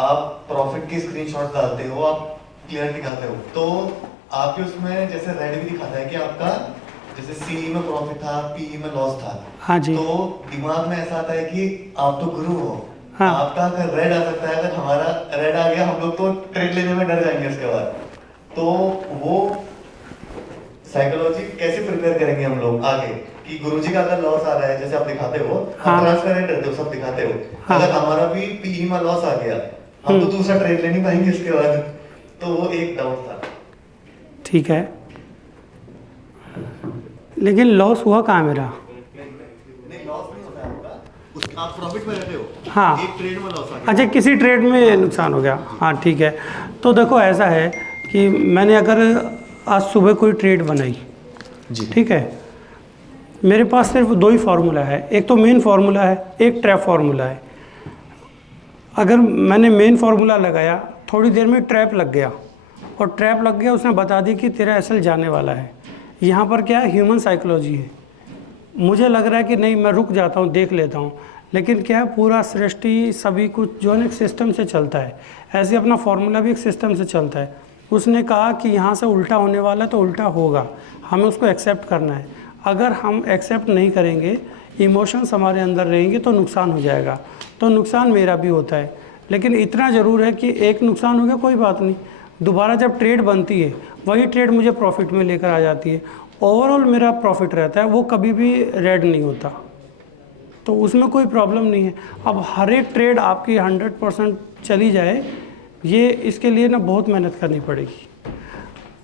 आप प्रॉफिट की स्क्रीनशॉट डालते हो, आप क्लियर दिखाते हो, तो आपके उसमें जैसे रेड भी दिखाता है कि आपका जैसे सी में प्रॉफिट था, पी में लॉस था। हाँ जी। तो दिमाग में ऐसा आता है कि आप तो गुरु हो, हाँ आपका अगर रेड आ सकता है, अगर हमारा रेड आ गया हम लोग तो ट्रेड लेने में डर जाएंगे उसके बाद। तो वो साइकोलॉजी कैसे प्रिपेयर करेंगे हम लोग आगे कि गुरुजी का अगर लॉस आ रहा है, जैसे आप दिखाते हो, आप हाँ ट्रांसपेरेंट रहते हो, सब दिखाते हो, हाँ। अगर हमारा भी पीई में लॉस आ गया, हम तो दूसरा ट्रेड ले नहीं पाएंगे इसके बाद। तो वो एक डाउट था। ठीक है, लेकिन लॉस हुआ कहाँ मेरा? नहीं, लॉस नहीं होता है आपका, आप प्रॉफिट में रहते हो, हाँ। एक ट्रेड में लॉस आ गया। अच्छा, किसी ट्रेड में नुकसान हो गया, हाँ ठीक है। तो देखो ऐसा है कि मैंने अगर आज सुबह कोई ट्रेड बनाई, जी ठीक है, मेरे पास सिर्फ दो ही फार्मूला है, एक तो मेन फार्मूला है, एक ट्रैप फार्मूला है। अगर मैंने मेन फार्मूला लगाया, थोड़ी देर में ट्रैप लग गया, और ट्रैप लग गया, उसने बता दी कि तेरा एसएल जाने वाला है। यहाँ पर क्या है, ह्यूमन साइकोलॉजी है। मुझे लग रहा है कि नहीं, मैं रुक जाता हूँ, देख लेता हूँ, लेकिन क्या है, पूरा सृष्टि सभी कुछ जो है ना एक सिस्टम से चलता है। ऐसे अपना फार्मूला भी एक सिस्टम से चलता है। उसने कहा कि यहाँ से उल्टा होने वाला है तो उल्टा होगा, हमें उसको एक्सेप्ट करना है। अगर हम एक्सेप्ट नहीं करेंगे, इमोशंस हमारे अंदर रहेंगे तो नुकसान हो जाएगा। तो नुकसान मेरा भी होता है, लेकिन इतना ज़रूर है कि एक नुकसान हो गया कोई बात नहीं, दोबारा जब ट्रेड बनती है वही ट्रेड मुझे प्रॉफिट में लेकर आ जाती है। ओवरऑल मेरा प्रॉफिट रहता है, वो कभी भी रेड नहीं होता, तो उसमें कोई प्रॉब्लम नहीं है। अब हर एक ट्रेड आपकी 100% चली जाए, ये इसके लिए ना बहुत मेहनत करनी पड़ेगी।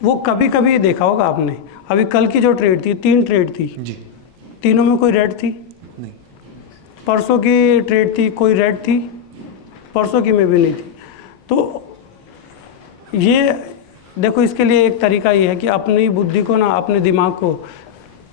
वो कभी कभी देखा होगा आपने, अभी कल की जो ट्रेड थी, 3 ट्रेड थी जी। तीनों में कोई रेड थी। नहीं। परसों की ट्रेड थी, कोई रेड थी, परसों की में भी नहीं थी। तो ये देखो, इसके लिए एक तरीका ये है कि अपनी बुद्धि को ना, अपने दिमाग को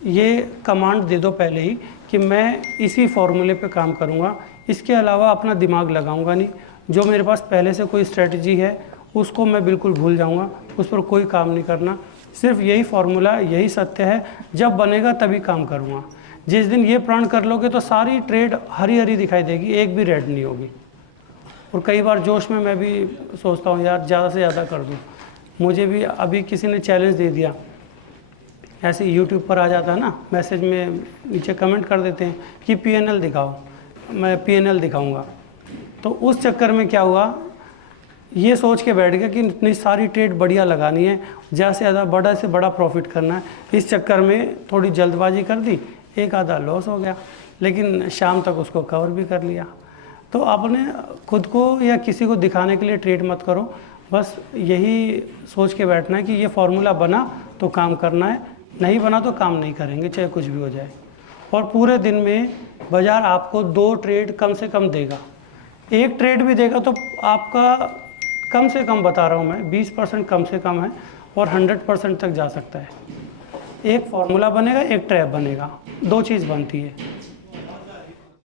ये कमांड दे दो पहले ही कि मैं इसी फॉर्मूले पे काम करूँगा, इसके अलावा अपना दिमाग लगाऊंगा नहीं। जो मेरे पास पहले से कोई स्ट्रेटजी है उसको मैं बिल्कुल भूल जाऊंगा, उस पर कोई काम नहीं करना, सिर्फ यही फार्मूला, यही सत्य है, जब बनेगा तभी काम करूँगा। जिस दिन ये प्रण कर लोगे तो सारी ट्रेड हरी हरी दिखाई देगी, एक भी रेड नहीं होगी। और कई बार जोश में मैं भी सोचता हूँ यार ज़्यादा से ज़्यादा कर दूँ। मुझे भी अभी किसी ने चैलेंज दे दिया, ऐसे यूट्यूब पर आ जाता है ना, मैसेज में नीचे कमेंट कर देते हैं कि पीएनएल दिखाओ, मैं पीएनएल दिखाऊंगा। तो उस चक्कर में क्या हुआ, ये सोच के बैठ गया कि इतनी सारी ट्रेड बढ़िया लगानी है, ज़्यादा से ज़्यादा बड़ा से बड़ा प्रॉफिट करना है। इस चक्कर में थोड़ी जल्दबाजी कर दी, एक आधा लॉस हो गया, लेकिन शाम तक उसको कवर भी कर लिया। तो आपने खुद को या किसी को दिखाने के लिए ट्रेड मत करो, बस यही सोच के बैठना है कि ये फार्मूला बना तो काम करना है, नहीं बना तो काम नहीं करेंगे, चाहे कुछ भी हो जाए। और पूरे दिन में बाज़ार आपको 2 ट्रेड कम से कम देगा, एक ट्रेड भी देगा तो आपका कम से कम बता रहा हूँ मैं, 20% कम से कम है, और 100% तक जा सकता है। एक फार्मूला बनेगा, एक ट्रैप बनेगा, 2 चीज़ बनती है।